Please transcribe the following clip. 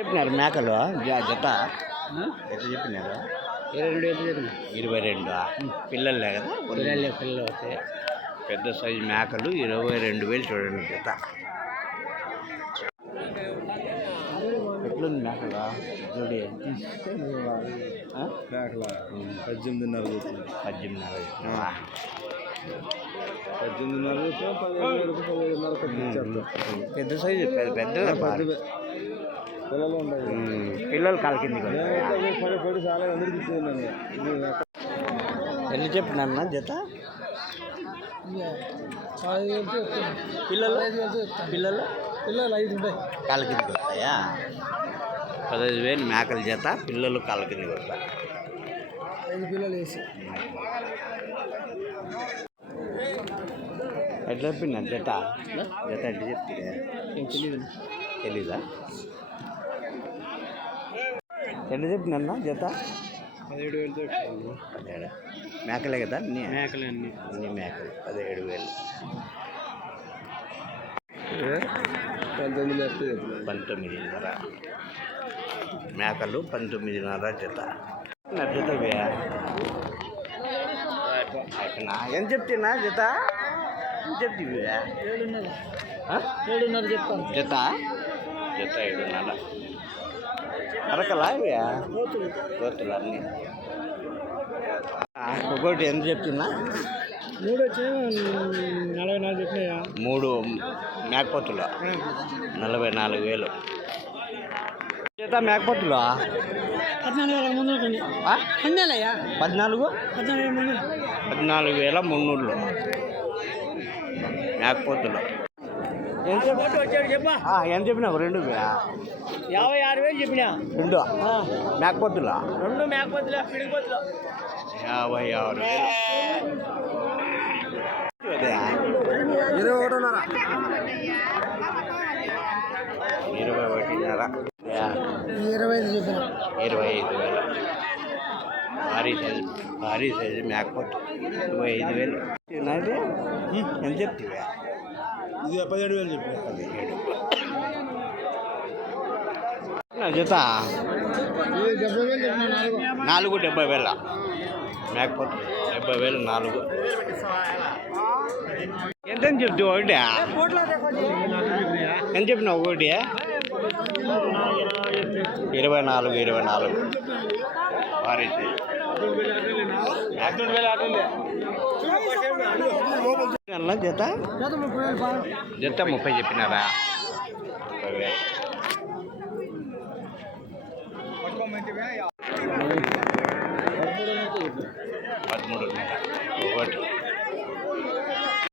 చెప్పినారు మేకలు జత ఎట్లా చెప్పినారు 22 పిల్లలే కదా పిల్లలు అవుతాయి. పెద్ద సైజు మేకలు 22,000 చూడండి జత. ఎట్లుంది మేకలు జోడి 18,500 పెద్ద సైజు పెద్ద పిల్లలు కాలు కిందికి ఎన్ని చెప్పినా జత పిల్లలు 5 ఉంటాయి. కాలు కిందికి వస్తాయా? 15,000 మేకల జత, పిల్లలు కాలు కిందికి వస్తాయి. 5 పిల్లలు వేసి ఎట్లా చెప్పింది జత జత ఎట్లా చెప్తే తెలీదా? ఎట్లా చెప్పినా జత 17,000 మేకలే కదా మేకలు అన్ని మేకలు 17,000. 19,500 మేకలు 19,500 జత. జత ఎంత చెప్తున్నా జత? చెప్తివి 7,500 చెప్తాను. జత జత 7,500 అరకలా ఇవి కోతులు అన్నీ. ఒకటి ఎంత చెప్తున్నా? 3 వచ్చి 44 చెప్పినాయా? 3 మేకపోతులు 44,000 జత. మేకపోతులు 14,300 మేకపోతులు. ఎంత చెప్పినావు? 2 56,000 చెప్పినా. 2 మేకపోతులు 2 మేకపోతులు పిడిపోతులు 56,000. 21,500 25,000. భారీ సైజు మేకపోతు 25,000. ఎంత చెప్తివా? 17,000 చెప్పిన. 17 జత 4,70,000 మేకపోతు 70,000 4. ఎంత చెప్తావు? ఒకటి ఎంత చెప్పినావు? ఒకటి 24,000 భారీ సైజు. జత జత 30 చెప్పినారా? 30,000.